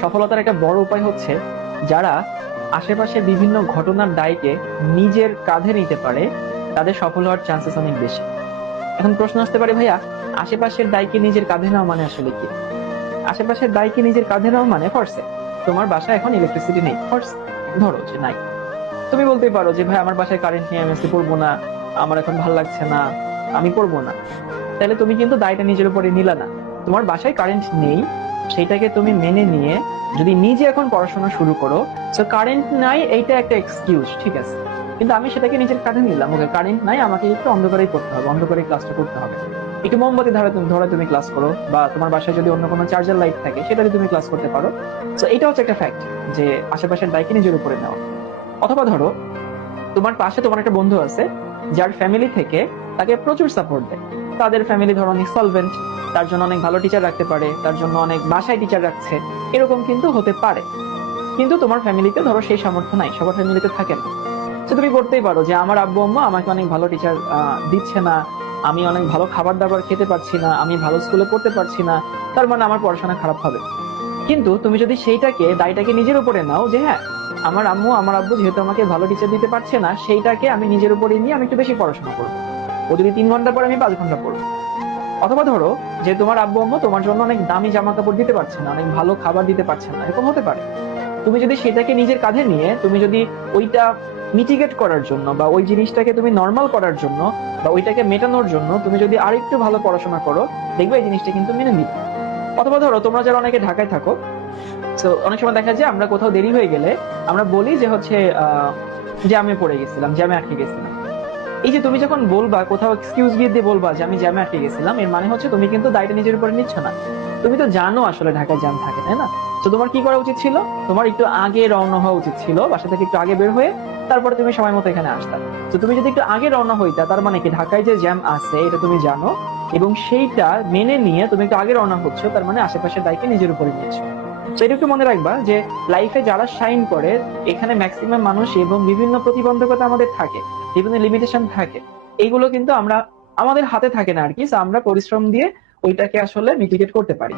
সফলতার একটা বড় উপায় হচ্ছে যারা আশেপাশের বিভিন্ন ঘটনার দায়কে নিজের কাঁধে নিতে পারে, তাদের সফল হওয়ার চান্সেস অনেক বেশি। এখন প্রশ্ন আসতে পারে, ভাইয়া আশেপাশের দায়কে নিজের কাঁধে নেওয়া মানে আসলে কি? আশেপাশের দায়কে নিজের কাঁধে নেওয়া মানে ফর্সে তোমার বাসায় এখন ইলেকট্রিসিটি নেই, ফর্স ধরো যে নাই, তুমি বলতেই পারো যে ভাই আমার বাসায় কারেন্ট নেই, আমি আজকে পড়বো না, আমার এখন ভালো লাগছে না, আমি পড়বো না। তাহলে তুমি কিন্তু দায়টা নিজের উপরে নিলা না। তোমার বাসায় কারেন্ট নেই, সেটাকে তুমি মেনে নিয়ে যদি নিজে এখন পড়াশোনা শুরু করো, তো কারেন্ট নাই এইটা একটা এক্সকিউজ, ঠিক আছে, কিন্তু আমি সেটাকে নিজের কাঁধে নিলাম, ওকে কারেন্ট নাই, আমাকে একটু অন্ধকারেই করতে হবে, অন্ধকারে ক্লাসটা করতে হবে, একটু মোমবাতি ধরে তুমি ক্লাস করো, বা তোমার বাসায় যদি অন্য কোনো চার্জার লাইট থাকে সেটা দিয়ে তুমি ক্লাস করতে পারো। তো এটা হচ্ছে একটা ফ্যাক্ট যে আশেপাশের দায়কে নিজের উপরে নেওয়া। অথবা ধরো তোমার পাশে তোমার একটা বন্ধু আছে যার ফ্যামিলি থেকে তাকে প্রচুর সাপোর্ট দেয়, তাদের ফ্যামিলি ধরো অনেক সলভেন্ট, তার জন্য অনেক ভালো টিচার রাখতে পারে, তার জন্য অনেক বাসায় টিচার রাখছে, এরকম কিন্তু হতে পারে। কিন্তু তোমার ফ্যামিলিতে ধরো সেই সামর্থ্য নাই, সবার ফ্যামিলিতে থাকে না। তো তুমি করতেই পারো যে আমার আব্বু আম্মা আমাকে অনেক ভালো টিচার দিচ্ছে না, আমি অনেক ভালো খাবার দাবার খেতে পারছি না, আমি ভালো স্কুলে পড়তে পারছি না, তার মানে আমার পড়াশোনা খারাপ হবে। কিন্তু তুমি যদি সেইটাকে দায়টাকে নিজের উপরে নাও যে হ্যাঁ, আমার আম্মু আমার আব্বু যেহেতু আমাকে ভালো টিচার দিতে পারছে না, সেইটাকে আমি নিজের উপরে নিয়ে আমি একটু বেশি পড়াশোনা করবো, ও যদি 3 ঘন্টা পড়ে আমি 5 ঘন্টা পড়বো। অথবা ধরো যে তোমার আব্বু আম্মু তোমার জন্য অনেক দামি জামা কাপড় দিতে পারছে না, অনেক ভালো খাবার দিতে পারছে না, এরকম হতে পারে। তুমি যদি সেটাকে নিজের কাঁধে নিয়ে তুমি যদি ওইটা মিটিগেট করার জন্য বা ওই জিনিসটাকে তুমি নর্মাল করার জন্য বা ওইটাকে মেটানোর জন্য তুমি যদি আরেকটু ভালো পড়াশোনা করো, দেখবে এই জিনিসটা কিন্তু মেনে নিবে। অথবা ধরো তোমরা যারা অনেকে ঢাকায় থাকো, তো অনেক সময় দেখা যায় আমরা কোথাও দেরি হয়ে গেলে আমরা বলি যে হচ্ছে জ্যামে পড়ে গেছিলাম, জ্যামে আটকে গেছিলাম। এই যে তুমি যখন বলবা কোথাও এক্সকিউজ দিয়ে বলবা যে আমি জ্যামে আটকে গেছিলাম, এর মানে হচ্ছে তুমি কিন্তু দায়টা নিজের উপরে নিচ্ছ না। তুমি তো জানো আসলে ঢাকায় জ্যাম থাকে, তাই না? তো তোমার কি করা উচিত ছিল? তোমার একটু আগে রওনা হওয়া উচিত ছিল, বাসা থেকে একটু আগে বের হয়ে তারপরে তুমি সময় মতো এখানে আসতা। তো তুমি যদি একটু আগে রওনা হইতা, তার মানে কি ঢাকায় যে জ্যাম আছে এটা তুমি জানো, এবং সেইটা মেনে নিয়ে তুমি একটু আগে রওনা হচ্ছ, তার মানে আশেপাশের দায়কে নিজের উপরে নিচ্ছ। তো এটা একটু মনে রাখবা যে লাইফে যারা শাইন করে, এখানে ম্যাক্সিমাম মানুষ এবং বিভিন্ন প্রতিবন্ধকতা আমাদের থাকে, বিভিন্ন লিমিটেশন থাকে, এইগুলো কিন্তু আমরা আমাদের হাতে থাকে না আর কি, so আমরা পরিশ্রম দিয়ে ওইটাকে আসলে মিটিগেট করতে পারি।